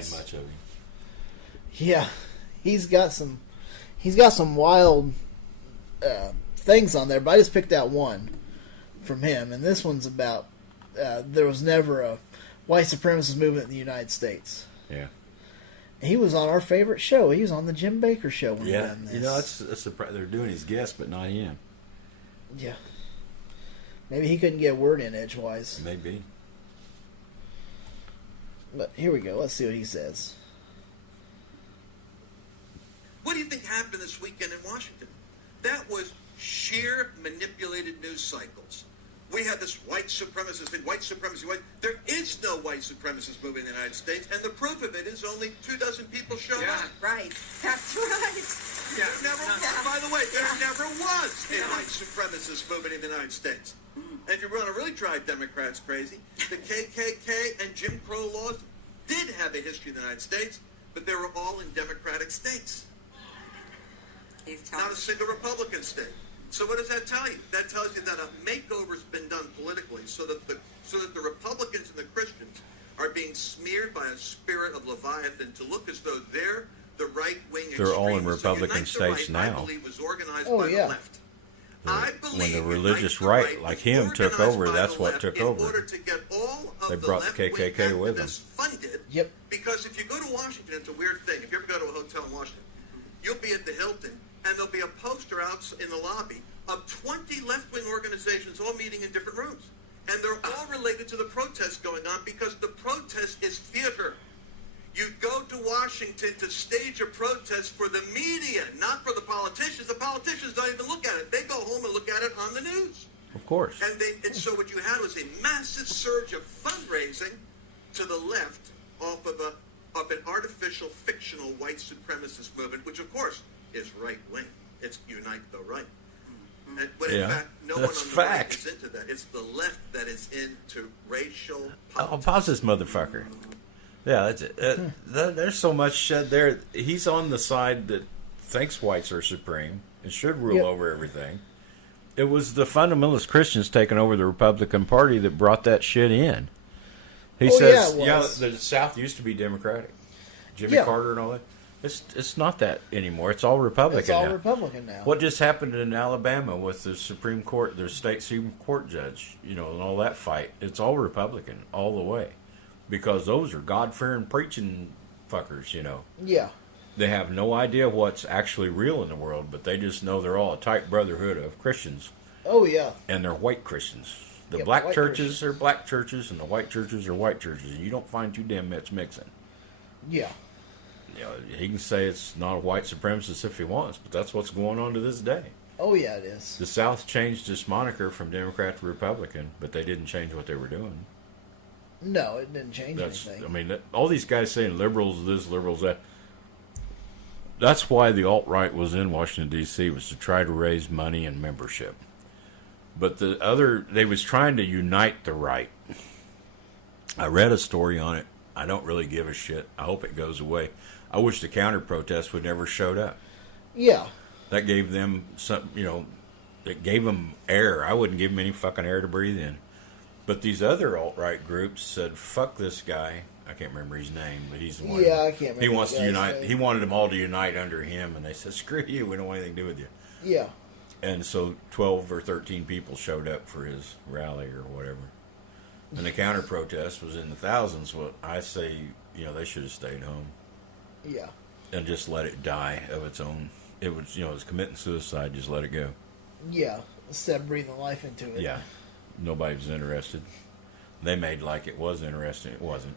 been much of him. Yeah, he's got some wild things on there, but I just picked out one from him, and this one's about there was never a white supremacist movement in the United States. Yeah. And he was on our favorite show. He was on the Jim Baker show when he done this. You know, that's they're doing his guest, but not him. Yeah. Maybe he couldn't get a word in edgewise. Maybe. But here we go. Let's see what he says. What do you think happened this weekend in Washington? That was sheer manipulated news cycles. We had this white supremacist thing, white supremacy. There is no white supremacist movement in the United States, and the proof of it is only 24 people showed up. Right. That's right. By the way, there never was a white supremacist movement in the United States. And if you want to really drive Democrats crazy, the KKK and Jim Crow laws did have a history in the United States, but they were all in Democratic states. Not a single Republican state. So what does that tell you? That tells you that a makeover's been done politically so that the Republicans and the Christians are being smeared by a spirit of Leviathan to look as though they're the right-wing extremists. They're all in Republican states now. I believe was organized by the left. When the religious right, like him, took over, that's what took over. In order to get all of they the brought the KKK with them. Funded, yep. Because if you go to Washington, it's a weird thing. If you ever go to a hotel in Washington, you'll be at the Hilton, and there'll be a poster out in the lobby of 20 left-wing organizations all meeting in different rooms. And they're all related to the protests going on because the protest is theater. You go to Washington to stage a protest for the media, not for the politicians. The politicians don't even look at it. They go home and look at it on the news. Of course. And so what you had was a massive surge of fundraising to the left off of an artificial, fictional white supremacist movement, which, of course, is right-wing. It's Unite the Right. And when in fact, no one on the right is into that. It's the left that is into racial politics. I'll pause this motherfucker. Yeah, that's it. There's so much shit there. He's on the side that thinks whites are supreme and should rule over everything. It was the fundamentalist Christians taking over the Republican Party that brought that shit in. He says, the South used to be Democratic. Jimmy Carter and all that. It's not that anymore. It's all Republican It's all Republican now. What just happened in Alabama with the Supreme Court, their state Supreme Court judge, and all that fight, it's all Republican all the way. Because those are God-fearing preaching fuckers, Yeah. They have no idea what's actually real in the world, but they just know they're all a tight brotherhood of Christians. Oh, yeah. And they're white Christians. The black churches are black churches, and the white churches are white churches. And you don't find too damn much mixing. Yeah. He can say it's not a white supremacist if he wants, but that's what's going on to this day. Oh, yeah, it is. The South changed its moniker from Democrat to Republican, but they didn't change what they were doing. No, it didn't change anything. I mean, all these guys saying liberals this, liberals that. That's why the alt-right was in Washington, D.C., was to try to raise money and membership. But they was trying to unite the right. I read a story on it. I don't really give a shit. I hope it goes away. I wish the counter-protest would never showed up. Yeah. That gave them some, it gave them air. I wouldn't give them any fucking air to breathe in. But these other alt-right groups said, fuck this guy. I can't remember his name, but he's the one. Yeah, I can't remember. He wants to unite. He wanted them all to unite under him, and they said, screw you, we don't want anything to do with you. Yeah. And so 12 or 13 people showed up for his rally or whatever. And the counter-protest was in the thousands. Well, I say, they should have stayed home. Yeah. And just let it die of its own. It was, it was committing suicide, just let it go. Yeah. Instead of breathing life into it. Yeah. Nobody was interested. They made like it was interesting. It wasn't,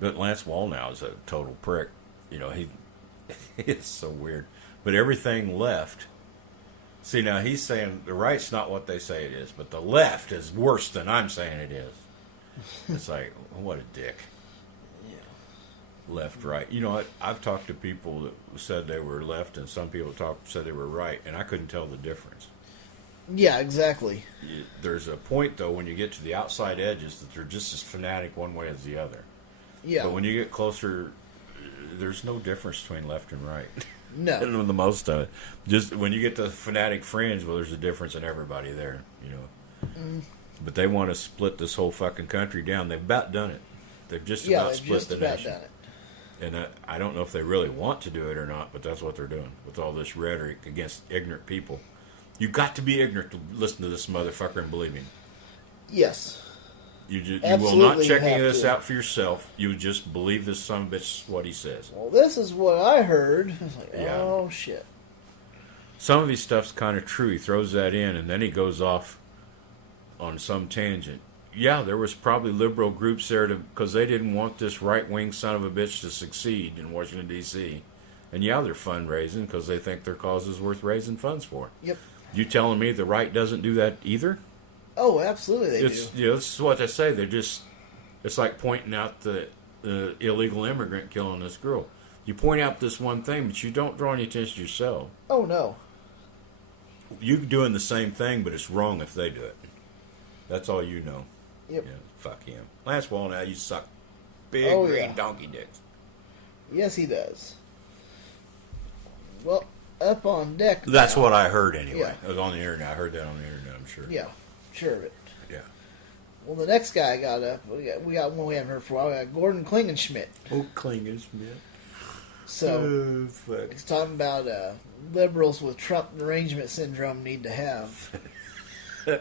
But Lance Wallnau is a total prick. He it's so weird. But everything left. See, now he's saying the right's not what they say it is, but the left is worse than I'm saying it is. It's like, what a dick. Yeah. Left, right. I've talked to people that said they were left, and some people said they were right, and I couldn't tell the difference. Yeah, exactly. There's a point, though, when you get to the outside edges that they're just as fanatic one way as the other. Yeah. But when you get closer, there's no difference between left and right. No. And the most of it. Just when you get to the fanatic fringe, well, there's a difference in everybody there, But they want to split this whole fucking country down. They've about done it. They've just Yeah, about they've split just the about nation. done it. And I don't know if they really want to do it or not, but that's what they're doing with all this rhetoric against ignorant people. You got to be ignorant to listen to this motherfucker and believe him. Yes. You will Absolutely, not you check any have of this to. out for yourself. You just believe this son of a bitch what he says. Well, this is what I heard. I was like, Yeah. oh shit. Some of his stuff's kind of true. He throws that in, and then he goes off on some tangent. Yeah, there was probably liberal groups there because they didn't want this right-wing son of a bitch to succeed in Washington, D.C. And yeah, they're fundraising because they think their cause is worth raising funds for. Yep. You telling me the right doesn't do that either? Oh, absolutely they It's do. you know, this is what they say. They're just it's like pointing out the illegal immigrant killing this girl. You point out this one thing, but you don't draw any attention to yourself. Oh no. You doing the same thing, but it's wrong if they do it. That's all you know. Yep. Yeah, fuck him. Lance Wall, now you suck big Oh, green yeah. donkey dicks. Yes, he does. Well, up on deck. That's now. what I heard anyway. Yeah. It was on the internet. I heard that on the internet. I'm sure. Yeah, sure of it. Yeah. Well, the next guy got up. We got one we haven't heard for a while. We got Gordon Klingenschmidt. Oh, Klingers, man. So Fuck. he's talking about liberals with Trump derangement syndrome need to have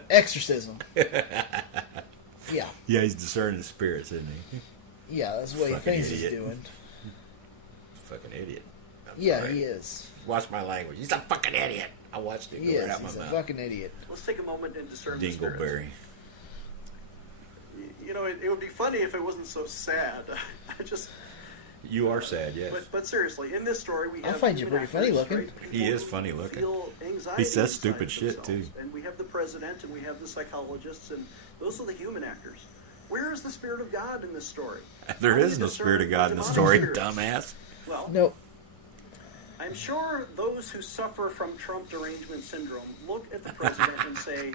exorcism. Yeah, Yeah, he's discerning spirits, isn't he? yeah, that's what he Fucking thinks he's idiot. doing. Fucking idiot. I'm Yeah, sorry. he is. Watch my language. He's a fucking idiot. I watched it go He right is. out my He's a mouth. fucking idiot. Let's take a moment and discern the spirits. Dingleberry. You know, it would be funny if it wasn't so sad. I just, You are sad, yes. but seriously, in this story we I have find you human pretty funny actors, looking. right? He People is who funny looking. feel anxiety He says inside stupid of shit, themselves. too. And we have the president, and we have the psychologists, and those are the human actors. Where is the spirit of God in this story? There How do is you no discern spirit of God in the demonic story, spirits? dumbass. Well, Nope. I'm sure those who suffer from Trump derangement syndrome look at the president and say,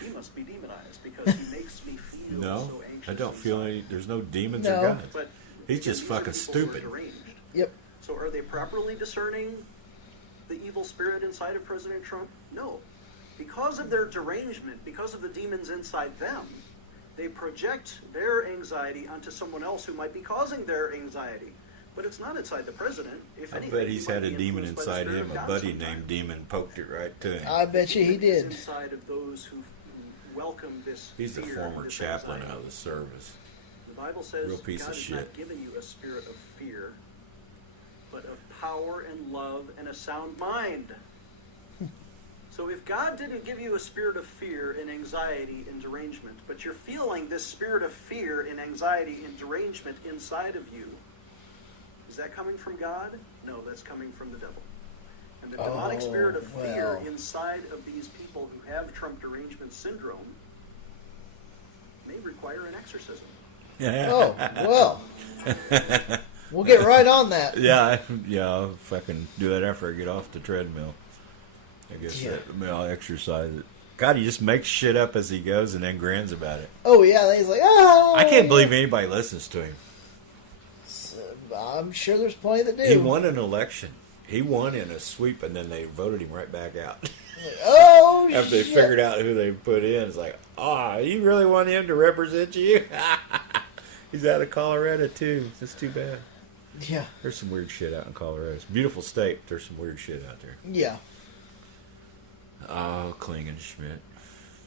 he must be demonized because he makes me feel No, so anxious. I don't feel inside." any. There's no demons No. or gods. But He's just these are fucking people who are stupid. deranged. Yep. So are they properly discerning the evil spirit inside of President Trump? No. Because of their derangement, because of the demons inside them, they project their anxiety onto someone else who might be causing their anxiety. But it's not inside the president. If I anything, bet he he's might had a be demon influenced by the inside spirit him. of A God buddy sometime. named Demon poked it right to him. I bet you he Demon is did. inside of those who welcome this He's the fear, former this chaplain anxiety. of the service. The Bible says Real piece God of has shit. not given you a spirit of fear, but of power and love and a sound mind. So if God didn't give you a spirit of fear and anxiety and derangement, but you're feeling this spirit of fear and anxiety and derangement inside of you, is that coming from God? No, that's coming from the devil. And the demonic Oh, spirit of fear well. inside of these people who have Trump derangement syndrome may require an exorcism. Oh, well. We'll get right on that. Yeah, I'll fucking do that after I get off the treadmill. I guess Yeah. I'll exercise it. God, he just makes shit up as he goes and then grins about it. Oh, yeah. He's like, oh. I can't believe anybody listens to him. I'm sure there's plenty that do. He won an election. He won in a sweep, and then they voted him right back out. Like, oh, After they shit. figured out who they put in, it's like, you really want him to represent you? He's out of Colorado, too. That's too bad. Yeah. There's some weird shit out in Colorado. It's a beautiful state, but there's some weird shit out there. Yeah. Oh, Klingenschmidt.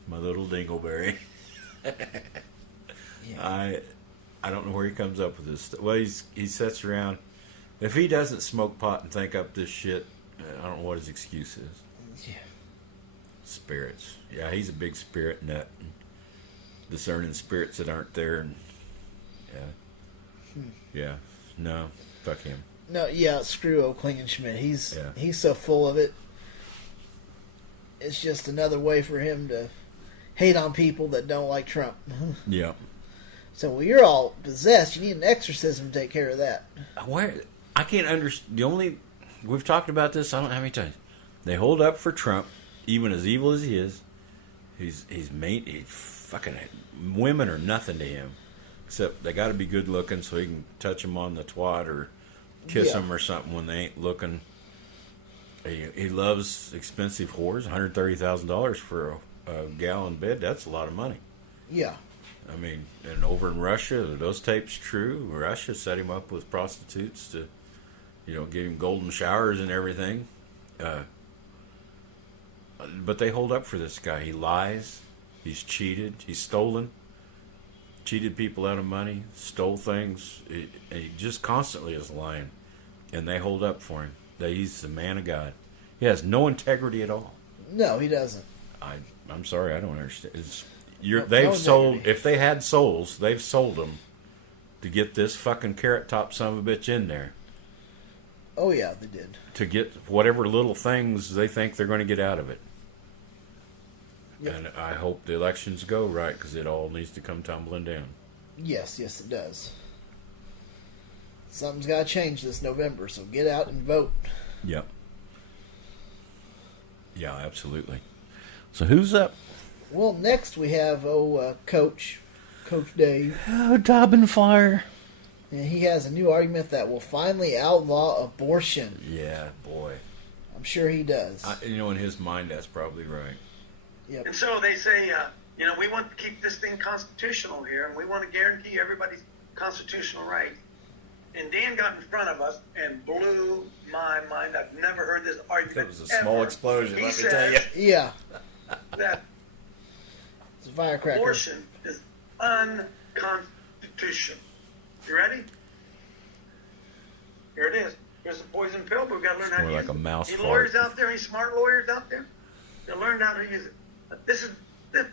My little dingleberry. Yeah. I don't know where he comes up with this stuff. Well, he sits around. If he doesn't smoke pot and think up this shit, I don't know what his excuse is. Yeah. Spirits. Yeah, he's a big spirit nut. And discerning spirits that aren't there. And yeah. No, fuck him. No, yeah, screw old Klingenschmidt. He's Yeah. he's so full of it. It's just another way for him to hate on people that don't like Trump. Yeah. So, well, you're all possessed. You need an exorcism to take care of that. Where I can't understand. We've talked about this. I don't know how many times. They hold up for Trump, even as evil as he is. He's fucking women are nothing to him, except they got to be good looking so he can touch them on the twat or kiss Yeah. them or something when they ain't looking. He loves expensive whores. $130,000 for a gal in bed. That's a lot of money. Yeah. I mean, and over in Russia, are those tapes true? Russia set him up with prostitutes to, give him golden showers and everything. But they hold up for this guy. He lies. He's cheated. He's stolen. Cheated people out of money. Stole things. He just constantly is lying. And they hold up for him. He's the man of God. He has no integrity at all. No, he doesn't. I'm sorry, I don't understand. No they've sold. integrity. If they had souls, they've sold them to get this fucking carrot top son of a bitch in there. Oh yeah, they did. To get whatever little things they think they're going to get out of it. Yep. And I hope the elections go right, because it all needs to come tumbling down. Yes, it does. Something's got to change this November, so get out and vote. Yep. Yeah, absolutely. So who's up? Well, next we have Coach Dave. Oh, Dobbin Fire. And he has a new argument that will finally outlaw abortion. Yeah, boy. I'm sure he does. In his mind, that's probably right. Yep. And so they say, we want to keep this thing constitutional here, and we want to guarantee everybody's constitutional rights. And Dan got in front of us and blew my mind. I've never heard this argument. That was a small ever. explosion, He let me tell you. said Yeah, that it's a firecracker. abortion is unconstitutional. You ready? Here it is. Here's the poison pill, but we've got to learn how to more use like it. a mouse Any fart. lawyers out there, any smart lawyers out there, they learned how to use it. This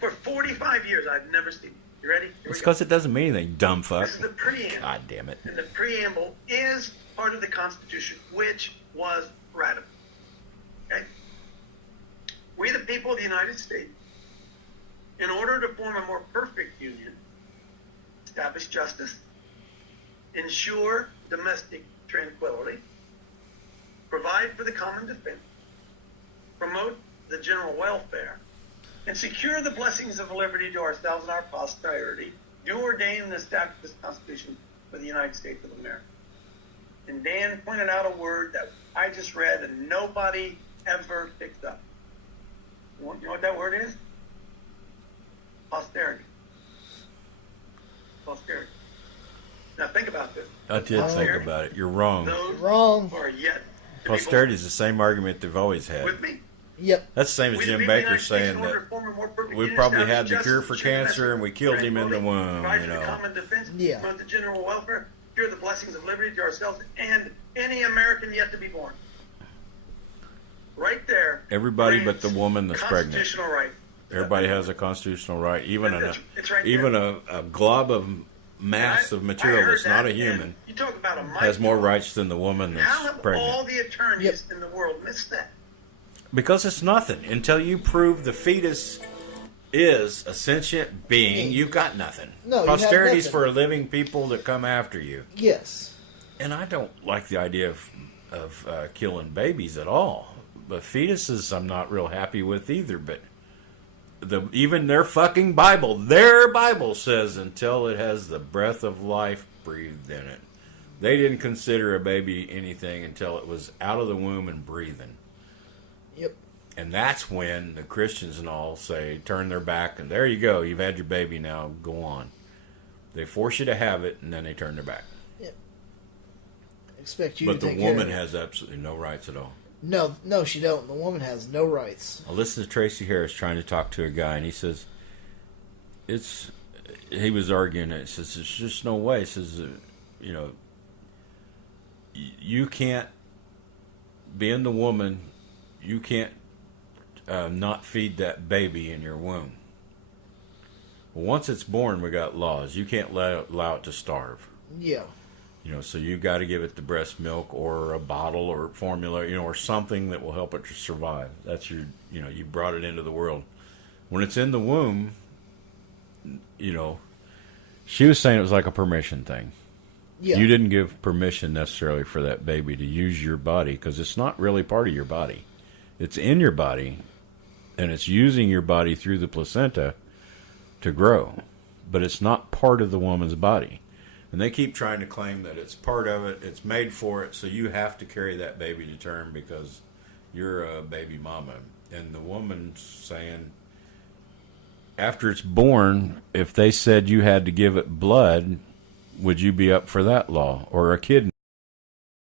for 45 years. I've never seen it. You ready? Here we It's go. because it doesn't mean anything, dumb fuck. This is the preamble. God damn it. And the preamble is part of the Constitution, which was ratified. Okay? We, the people of the United States, in order to form a more perfect union, establish justice, ensure domestic tranquility, provide for the common defense, promote the general welfare, and secure the blessings of liberty to ourselves and our posterity, do ordain and establish this Constitution for the United States of America. And Dan pointed out a word that I just read and nobody ever picked up. You know what that word is? Posterity. Posterity. Now think about this. I did think about it. You're wrong. Those Wrong. who are yet to Posterity be is the same argument they've always born. had. With me. Yep. That's the same as We, the Jim people of the Baker United States, saying in order that to form a more perfect we union, probably establish had the cure justice, for ensure cancer domestic and we killed him in the tranquility, womb, provide you for the know. common defense, Yeah. promote the general welfare, secure the blessings of liberty to ourselves and any American yet to be born. Right there. Everybody but reigns the woman that's pregnant. Constitutional right. Everybody has a constitutional right, even It's right there. even a glob of mass of material I heard that's not a that, human and you talk about a has more rights than the woman How that's have pregnant. all the attorneys in the world missed that? Because it's nothing. Until you prove the fetus is a sentient being, you've got nothing. No, you have Posterity's nothing. for living people that come after you. Yes. And I don't like the idea of killing babies at all. But fetuses I'm not real happy with either. But even their fucking their Bible says until it has the breath of life breathed in it. They didn't consider a baby anything until it was out of the womb and breathing. Yep. And that's when the Christians and all say, turn their back, and there you go, you've had your baby now, go on. They force you to have it, and then they turn their back. Expect you But to the take care woman of it. has absolutely no rights at all. No, she don't. The woman has no rights. I listened to Tracy Harris trying to talk to a guy, and he says, he was arguing it. He says, there's just no way. He says, you can't, being the woman, you can't not feed that baby in your womb. Well, once it's born, we got laws. You can't allow it to starve. Yeah. So you got to give it the breast milk or a bottle or formula, or something that will help it to survive. That's you brought it into the world. When it's in the womb, she was saying it was like a permission thing. Yeah. You didn't give permission necessarily for that baby to use your body because it's not really part of your body. It's in your body, and it's using your body through the placenta to grow, but it's not part of the woman's body. And they keep trying to claim that it's part of it, it's made for it, so you have to carry that baby to term because you're a baby mama. And the woman's saying, after it's born, if they said you had to give it blood, would you be up for that law, or a kidney?